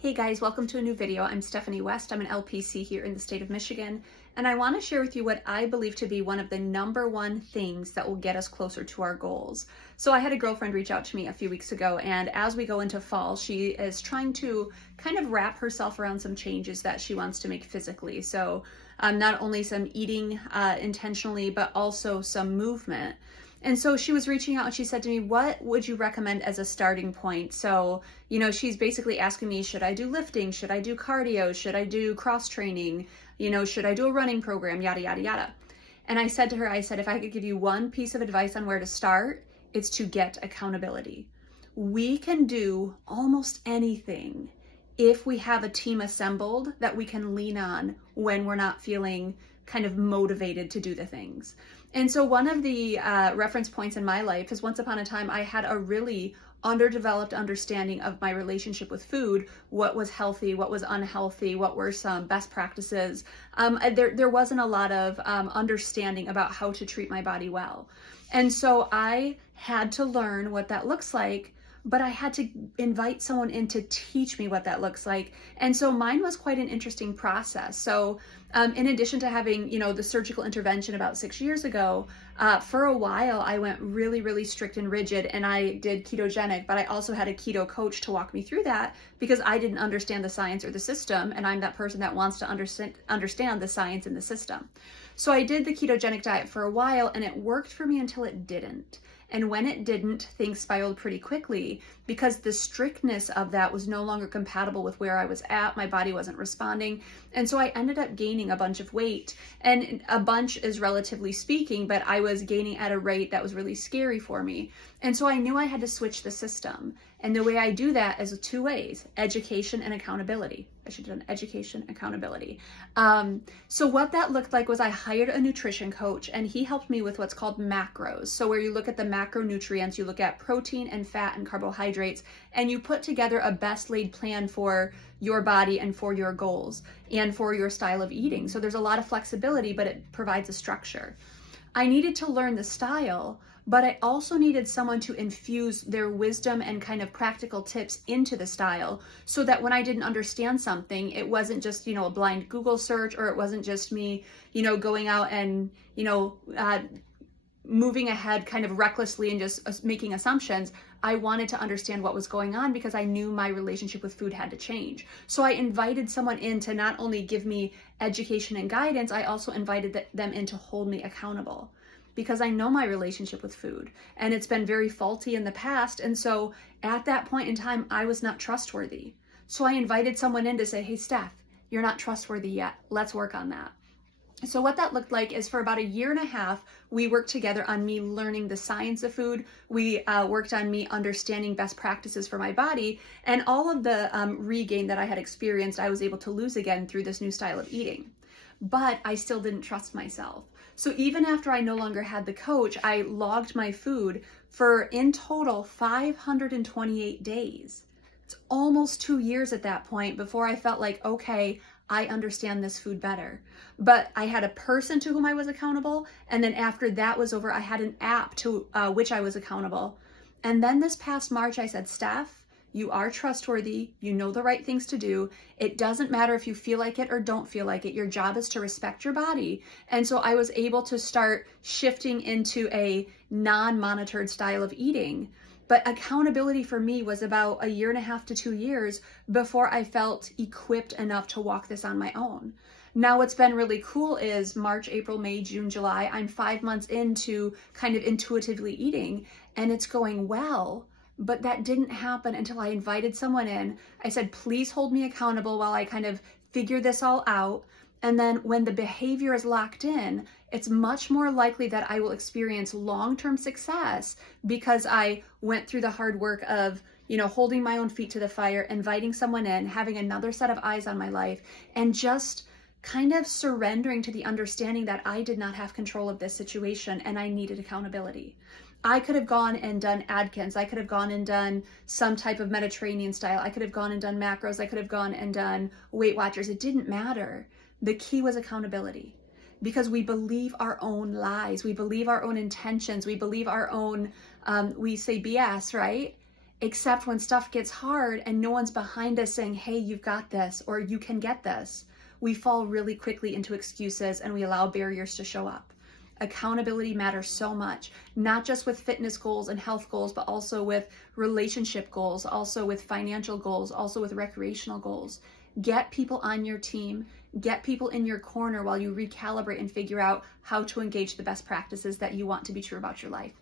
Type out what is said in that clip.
Hey guys, welcome to a new video. I'm Stephanie West. I'm an LPC here in the state of Michigan, and I want to share with you what I believe to be one of the number one things that will get us closer to our goals. So I had a girlfriend reach out to me a few weeks ago, and as we go into fall, she is trying to kind of wrap herself around some changes that she wants to make physically. So not only some eating intentionally, but also some movement. And so she was reaching out and she said to me, what would you recommend as a starting point? So, she's basically asking me, should I do lifting? Should I do cardio? Should I do cross training? Should I do a running program? Yada, yada, yada. And I said to her, if I could give you one piece of advice on where to start, it's to get accountability. We can do almost anything if we have a team assembled that we can lean on when we're not feeling kind of motivated to do the things. And so one of the reference points in my life is once upon a time I had a really underdeveloped understanding of my relationship with food, what was healthy, what was unhealthy, what were some best practices. There wasn't a lot of understanding about how to treat my body well. And so I had to learn what that looks like, but I had to invite someone in to teach me what that looks like. And so mine was quite an interesting process. So in addition to having, the surgical intervention about 6 years ago, for a while I went really, really strict and rigid, and I did ketogenic, but I also had a keto coach to walk me through that because I didn't understand the science or the system, and I'm that person that wants to understand the science and the system. So I did the ketogenic diet for a while, and it worked for me until it didn't. And when it didn't, things spiraled pretty quickly because the strictness of that was no longer compatible with where I was at. My body wasn't responding. And so I ended up gaining a bunch of weight. And a bunch is relatively speaking, but I was gaining at a rate that was really scary for me. And so I knew I had to switch the system. And the way I do that is two ways: education and accountability. I should have done education, accountability. So what that looked like was I hired a nutrition coach, and he helped me with what's called macros. So where you look at the macronutrients, you look at protein and fat and carbohydrates, and you put together a best laid plan for your body and for your goals and for your style of eating. So there's a lot of flexibility, but it provides a structure. I needed to learn the style, but I also needed someone to infuse their wisdom and kind of practical tips into the style so that when I didn't understand something, it wasn't just, a blind Google search, or it wasn't just me, going out and, moving ahead kind of recklessly and just making assumptions. I wanted to understand what was going on because I knew my relationship with food had to change. So I invited someone in to not only give me education and guidance, I also invited them in to hold me accountable, because I know my relationship with food and it's been very faulty in the past. And so at that point in time, I was not trustworthy. So I invited someone in to say, hey, Steph, you're not trustworthy yet. Let's work on that. So what that looked like is for about 1.5 years, we worked together on me learning the science of food. We worked on me understanding best practices for my body, and all of the regain that I had experienced, I was able to lose again through this new style of eating. But I still didn't trust myself. So even after I no longer had the coach, I logged my food for in total 528 days. It's almost 2 years at that point before I felt like, okay, I understand this food better. But I had a person to whom I was accountable. And then after that was over, I had an app to which I was accountable. And then this past March, I said, Steph, you are trustworthy. You know the right things to do. It doesn't matter if you feel like it or don't feel like it. Your job is to respect your body. And so I was able to start shifting into a non-monitored style of eating. But accountability for me was about 1.5 years to 2 years before I felt equipped enough to walk this on my own. Now, what's been really cool is March, April, May, June, July, I'm 5 months into kind of intuitively eating, and it's going well. But that didn't happen until I invited someone in. I said, please hold me accountable while I kind of figure this all out. And then when the behavior is locked in, it's much more likely that I will experience long-term success because I went through the hard work of, holding my own feet to the fire, inviting someone in, having another set of eyes on my life, and just kind of surrendering to the understanding that I did not have control of this situation and I needed accountability. I could have gone and done Atkins. I could have gone and done some type of Mediterranean style. I could have gone and done macros. I could have gone and done Weight Watchers. It didn't matter. The key was accountability, because we believe our own lies. We believe our own intentions. We believe our own, we say BS, right? Except when stuff gets hard and no one's behind us saying, hey, you've got this, or you can get this, we fall really quickly into excuses and we allow barriers to show up. Accountability matters so much, not just with fitness goals and health goals, but also with relationship goals, also with financial goals, also with recreational goals. Get people on your team, get people in your corner while you recalibrate and figure out how to engage the best practices that you want to be true about your life.